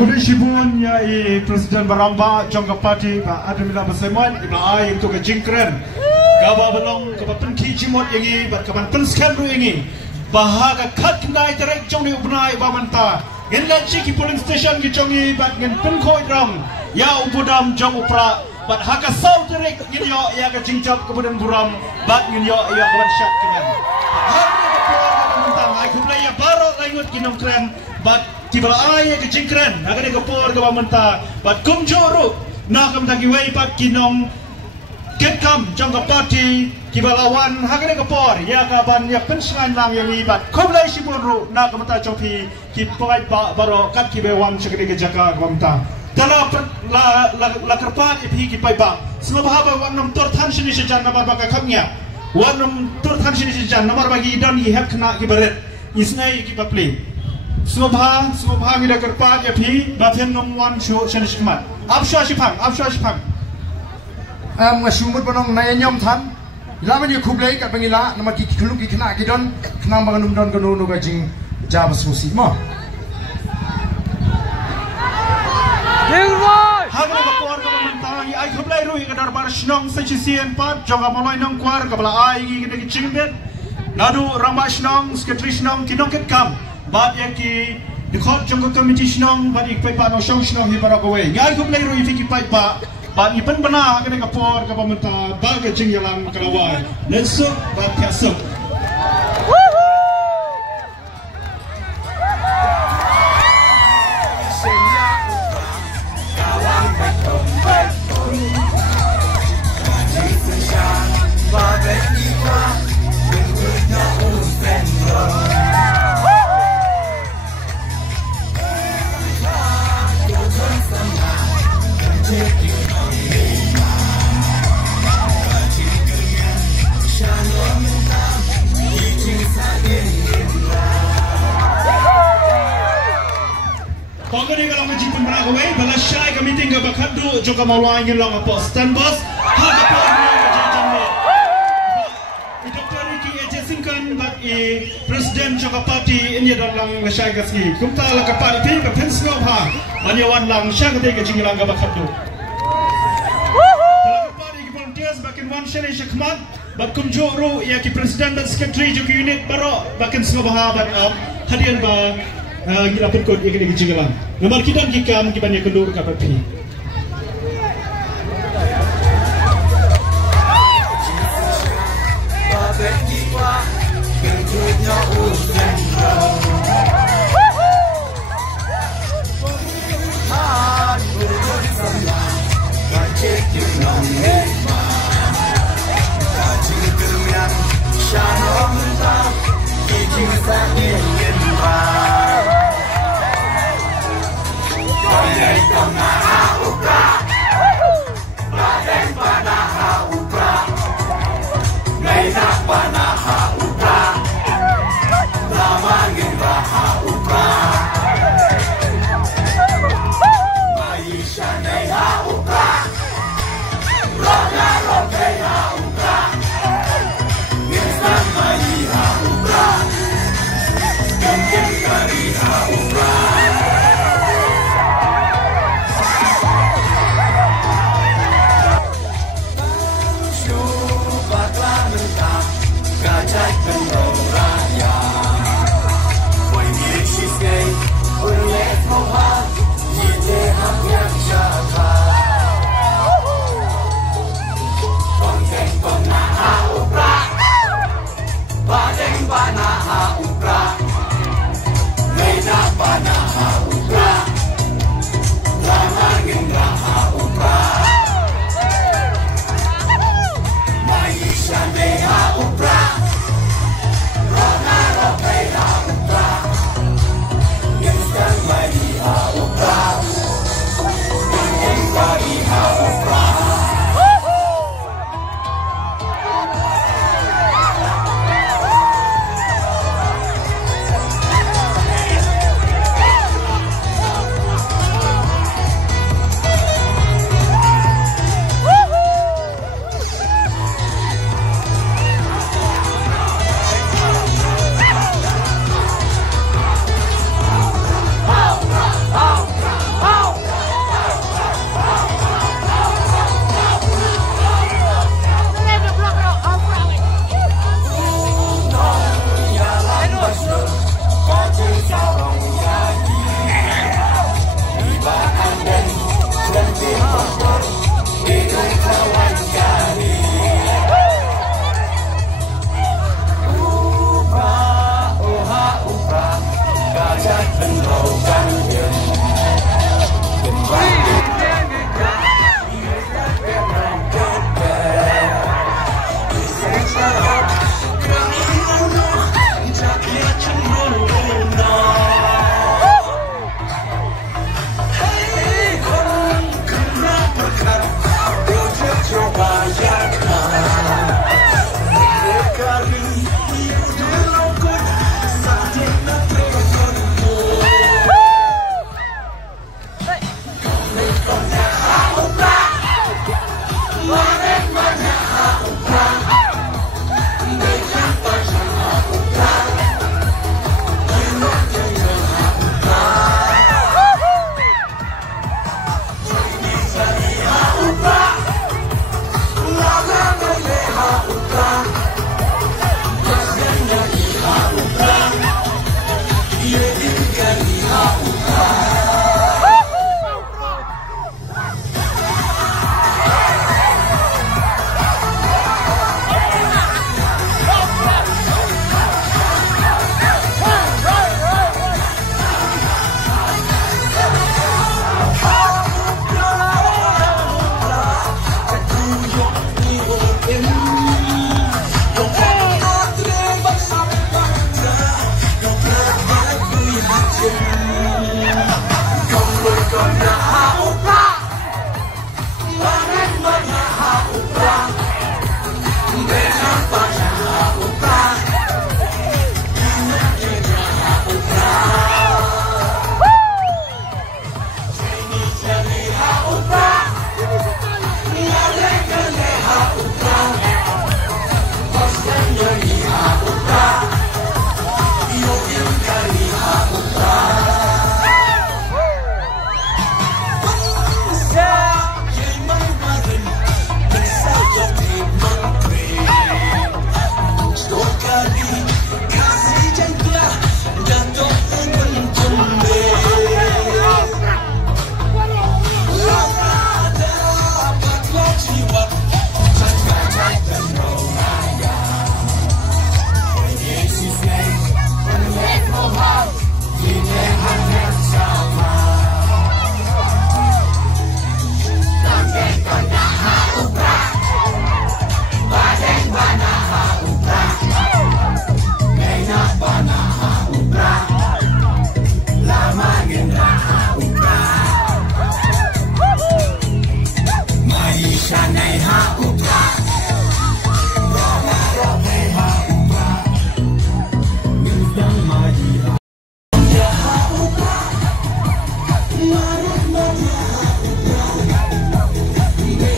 Aku di Shibun ya Presiden Baramba jangka parti ada mila bersemuan iba ai untuk kejingkren gaba belong ke penki cimot ini bat kapan penskan ru ini bahaga kat kendai terek jong di ubnai bamanta inla chiki polling station ki jongi bat ngen penkoi dram ya ubudam jong upra bat haka sau terek ngin yo ya ka jingcap kemudian buram bat ngin yo ya kawan syak kenyan harni ke pulang mentang ai kublai ya barok langut kinong kren bat tibala ay ke jingkren agak ni kapor ke bamanta bat kumjoro na kam tagi wei pat kinong ketkam jangka parti kibalawan agak ni kapor ya kaban ya pensengan lang yang ibat kublai siburu na kam ta chopi ki pai ba baro kat ki bewam chakri ke jaka bamanta dala la kerpa ipi ki pai ba semua bahaba wanam tor than sini sejan nomor baka kamnya wanam tor than sini sejan nomor bagi dan i hak kena ki baret isnai ki papli Subha kita kerpat ya pi batin nomwan show senishmat. Absha shipang. Ngasumut panong naya nyom tan. Laman yu kublai kat pangila nama ki kulung ki kena kidon kenang bangun don kono no gajing jabas musi mo. Hagre kapor ka mentang ai kublai rui ka darbar shnong sechisian pat jonga moloi nong kwar ka bala ai ki ki chingbet. Nadu rama shnong sekretari shnong kinong ket kam. Bat yang ki dikot jangka komiti senang bat ikpai pa no shong senang hi para kowe ngai kum lai roi fiki pai pa bat ni pen bana kene kapor ka pamenta ba ke jing yalang kalawai let's bat piasok Pagani kalau ngaji pemberakawai, balas syai kami tinggal bakadu juga mau ingin long apa stand boss, harga pagi kerja ni. Dr. Ricky Ejasingkan bat Presiden juga parti ini dalam syai kasi. Kumta lah kapal ini ke pensnop ha, banyawan lang syai kata kerja lang bakadu. Dalam kapal ini volunteers bakin one syai syakmat, bat kumjoro ya ki Presiden dan Sekretari juga unit baru bakin snop ha bat hadian ba. Kita perkut yang kena kejengkelan. Nomor kita kikam kibannya kendur kapal pi. Shine on the top,